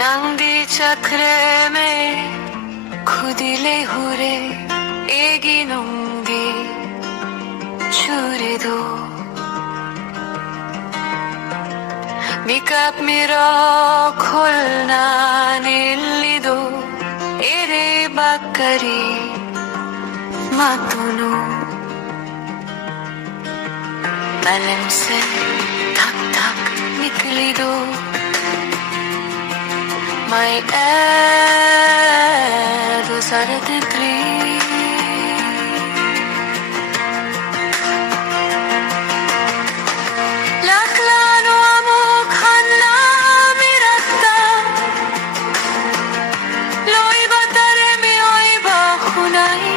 낭비 차크레메 쿠딜레 후레 애기 농디 추리도 미캅 미러 콜나 닐리도 에레 바카리 마토노 Malam se thak thak nikli do my do sarat kli laklano amok hanna miratta loi batare mi oi ba khunai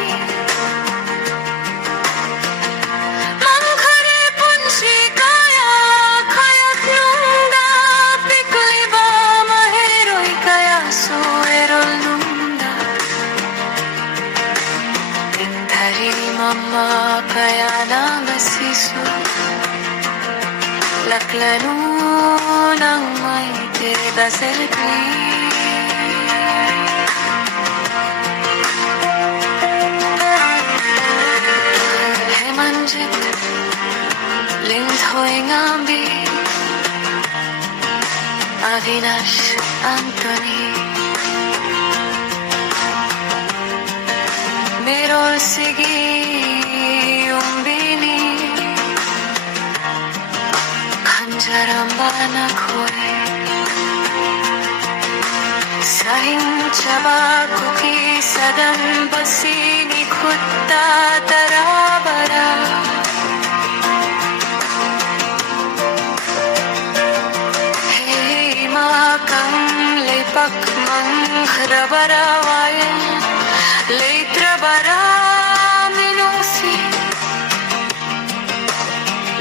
Mama kaya nang nasiso laklano ng may tira selfie Hemanjit lingthoy ngambi Avinash Anthony Merol sige umbini kanjarambana koe sahing chaba kuki sadan basini khutta tarabara hey makang lepak mangrabara wayan leitra bara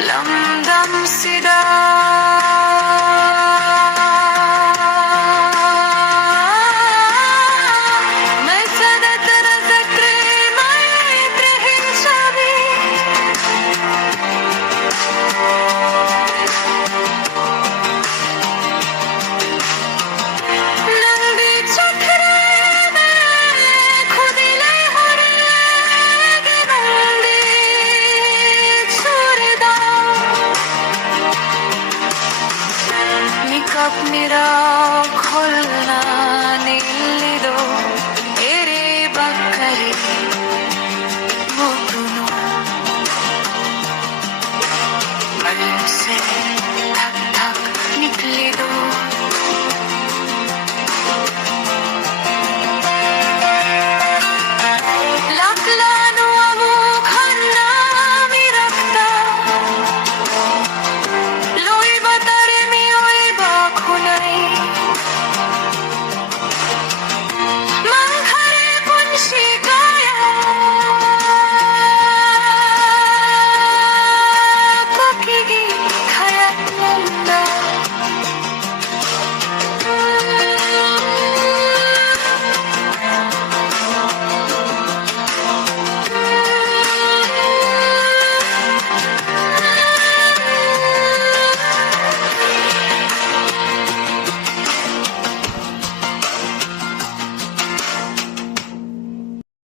Lamdam sida May sadatra zakre may trihin sabi Nang bichakre me khudile hore ginandi churda Mikhap mera kholna